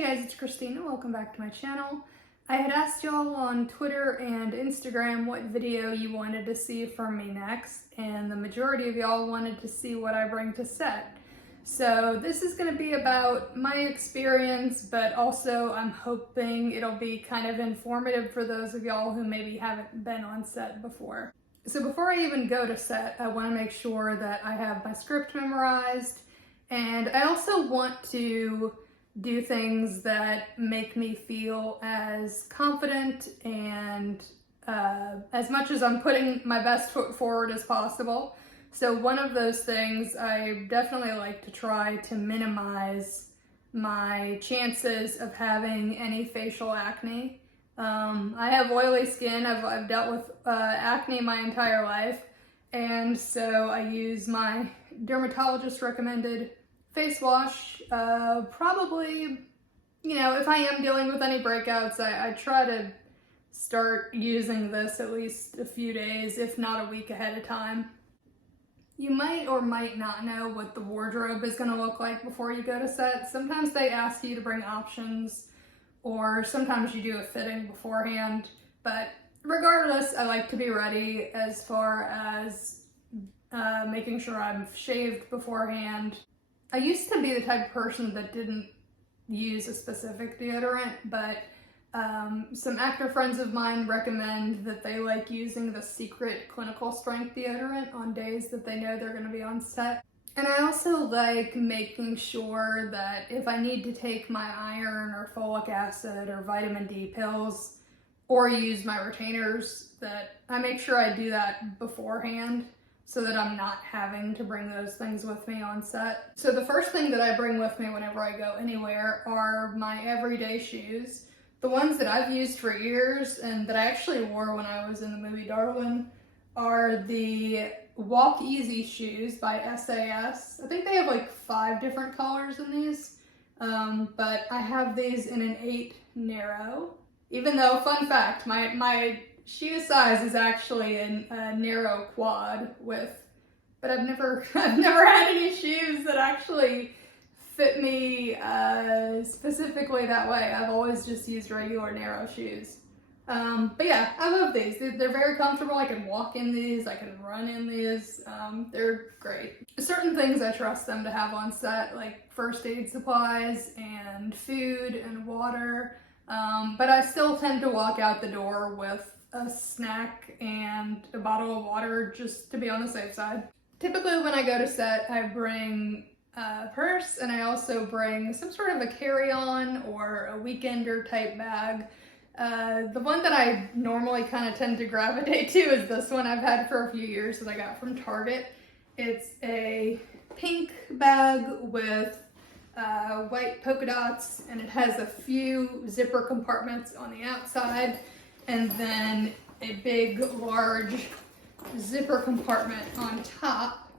Hey guys, it's Christina. Welcome back to my channel. I had asked y'all on Twitter and Instagram what video you wanted to see from me next, and the majority of y'all wanted to see what I bring to set. So this is going to be about my experience, but also I'm hoping it'll be kind of informative for those of y'all who maybe haven't been on set before. So before I even go to set, I want to make sure that I have my script memorized, and I also want to do things that make me feel as confident and as much as I'm putting my best foot forward as possible. So one of those things, I definitely like to try to minimize my chances of having any facial acne. I have oily skin. I've dealt with acne my entire life, and so I use my dermatologist recommended face wash. Probably, if I am dealing with any breakouts, I try to start using this at least a few days, if not a week ahead of time. You might or might not know what the wardrobe is going to look like before you go to set. Sometimes they ask you to bring options, or sometimes you do a fitting beforehand, but regardless, I like to be ready as far as making sure I'm shaved beforehand. I used to be the type of person that didn't use a specific deodorant, but some actor friends of mine recommend that they like using the Secret clinical strength deodorant on days that they know they're going to be on set. And I also like making sure that if I need to take my iron or folic acid or vitamin D pills or use my retainers, that I make sure I do that beforehand, so that I'm not having to bring those things with me on set. So the first thing that I bring with me whenever I go anywhere are my everyday shoes. The ones that I've used for years and that I actually wore when I was in the movie Darwin are the Walk Easy shoes by SAS. I think they have like 5 different colors in these, but I have these in an 8 narrow. Even though, fun fact, my shoe size is actually a narrow quad width, but I've never had any shoes that actually fit me specifically that way. I've always just used regular narrow shoes. But yeah, I love these. They're very comfortable. I can walk in these, I can run in these. They're great. Certain things I trust them to have on set, like first aid supplies and food and water. But I still tend to walk out the door with a snack and a bottle of water just to be on the safe side. Typically when I go to set, I bring a purse, and I also bring some sort of a carry-on or a weekender type bag. The one that I normally kind of tend to gravitate to is this one I've had for a few years that I got from Target. It's a pink bag with white polka dots, and it has a few zipper compartments on the outside, and then a big, large zipper compartment on top.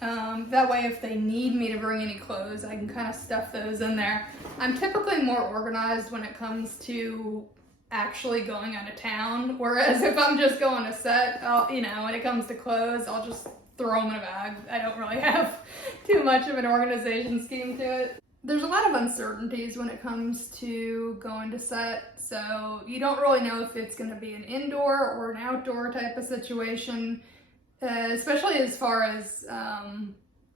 That way, if they need me to bring any clothes, I can kind of stuff those in there. I'm typically more organized when it comes to actually going out of town, whereas if I'm just going to set, when it comes to clothes, I'll just throw them in a bag. I don't really have too much of an organization scheme to it. There's a lot of uncertainties when it comes to going to set, so you don't really know if it's going to be an indoor or an outdoor type of situation, especially as far as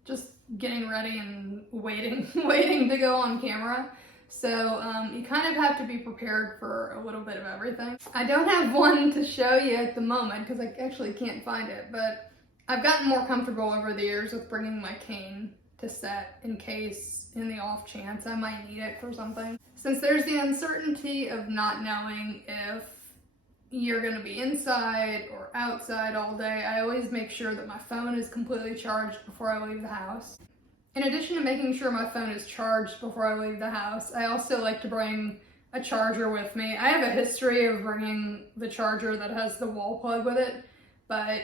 just getting ready and waiting to go on camera. So you kind of have to be prepared for a little bit of everything. I don't have one to show you at the moment because I actually can't find it, but I've gotten more comfortable over the years with bringing my cane to set in case, in the off chance, I might need it for something. Since there's the uncertainty of not knowing if you're going to be inside or outside all day, I always make sure that my phone is completely charged before I leave the house. In addition to making sure my phone is charged before I leave the house, I also like to bring a charger with me. I have a history of bringing the charger that has the wall plug with it, but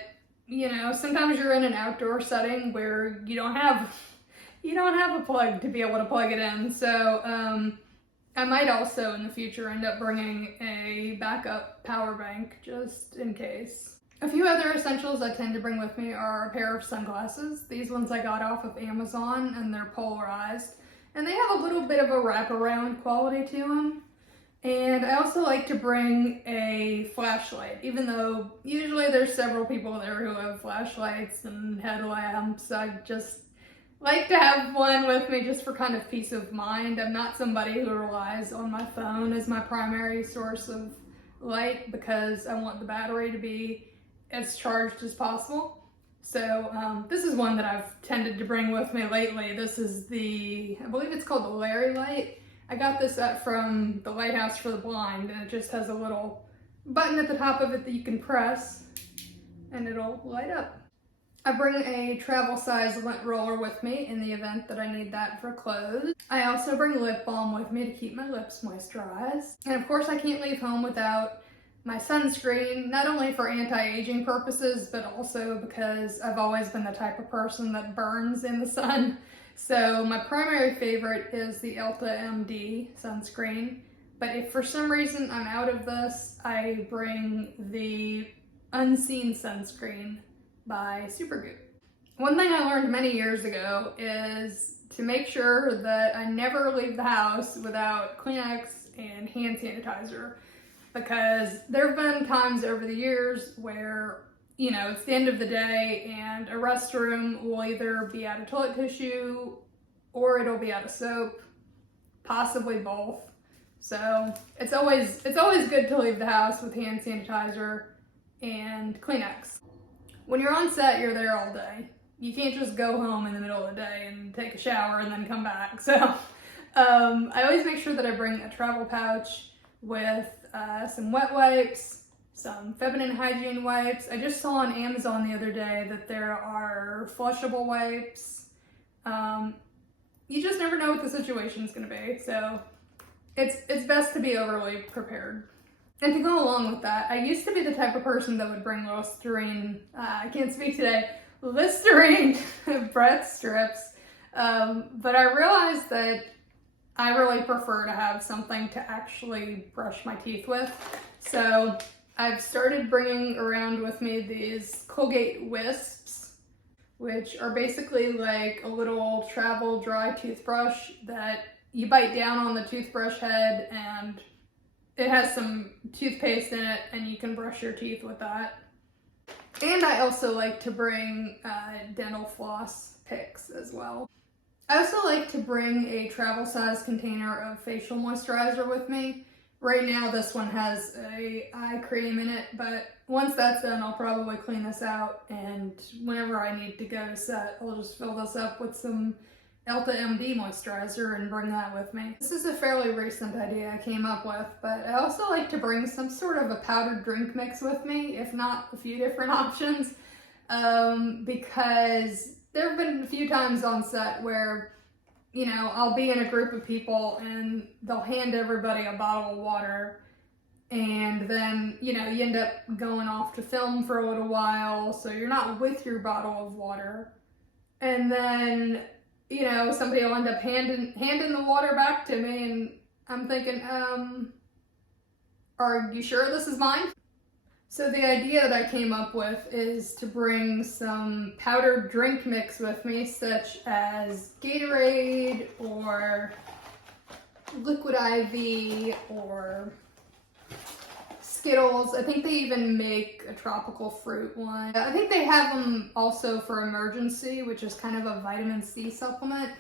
sometimes you're in an outdoor setting where you don't have a plug to be able to plug it in. So I might also in the future end up bringing a backup power bank just in case. A few other essentials I tend to bring with me are a pair of sunglasses. These ones I got off of Amazon, and they're polarized. and they have a little bit of a wraparound quality to them. And I also like to bring a flashlight, even though usually there's several people there who have flashlights and headlamps. I just like to have one with me just for kind of peace of mind. I'm not somebody who relies on my phone as my primary source of light because I want the battery to be as charged as possible. So this is one that I've tended to bring with me lately. This is I believe it's called the Larry light. I got this from the Lighthouse for the Blind, and it just has a little button at the top of it that you can press and it'll light up. I bring a travel size lint roller with me in the event that I need that for clothes. I also bring lip balm with me to keep my lips moisturized. And of course I can't leave home without my sunscreen, not only for anti-aging purposes, but also because I've always been the type of person that burns in the sun. So my primary favorite is the Elta MD sunscreen. But if for some reason I'm out of this, I bring the Unseen sunscreen by Supergoop. One thing I learned many years ago is to make sure that I never leave the house without Kleenex and hand sanitizer, because there have been times over the years where, you know, it's the end of the day and a restroom will either be out of toilet tissue or it'll be out of soap, possibly both. So it's always good to leave the house with hand sanitizer and Kleenex. When you're on set, you're there all day. You can't just go home in the middle of the day and take a shower and then come back. So I always make sure that I bring a travel pouch with some wet wipes, some feminine hygiene wipes. I just saw on Amazon the other day that there are flushable wipes. You just never know what the situation's gonna be. So it's best to be overly prepared. And to go along with that, I used to be the type of person that would bring Listerine, I can't speak today, Listerine breath strips, but I realized that I really prefer to have something to actually brush my teeth with. So I've started bringing around with me these Colgate Wisps, which are basically like a little travel dry toothbrush that you bite down on the toothbrush head and it has some toothpaste in it and you can brush your teeth with that. And I also like to bring dental floss picks as well. I also like to bring a travel size container of facial moisturizer with me. Right now this one has a eye cream in it, but once that's done I'll probably clean this out, and whenever I need to go to set I'll just fill this up with some Elta MD moisturizer and bring that with me. This is a fairly recent idea I came up with, but I also like to bring some sort of a powdered drink mix with me, if not a few different options, because there have been a few times on set where, you know, I'll be in a group of people and they'll hand everybody a bottle of water, and then, you know, you end up going off to film for a little while, so you're not with your bottle of water. And then, you know, somebody will end up handing the water back to me, and I'm thinking, are you sure this is mine? So the idea that I came up with is to bring some powdered drink mix with me, such as Gatorade or Liquid IV or Skittles. I think they even make a tropical fruit one. I think they have them also for Emergency, which is kind of a vitamin C supplement.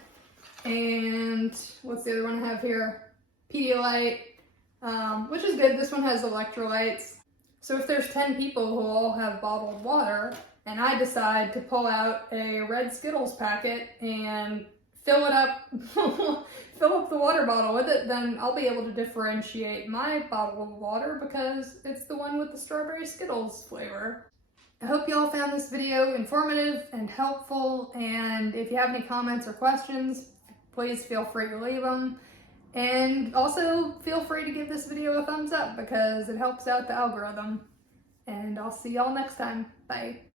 And what's the other one I have here? Pedialyte, which is good. This one has electrolytes. So if there's 10 people who all have bottled water, and I decide to pull out a red Skittles packet and fill it up, fill up the water bottle with it, then I'll be able to differentiate my bottle of water because it's the one with the strawberry Skittles flavor. I hope you all found this video informative and helpful, and if you have any comments or questions, please feel free to leave them. And also feel free to give this video a thumbs up because it helps out the algorithm. And I'll see y'all next time. Bye.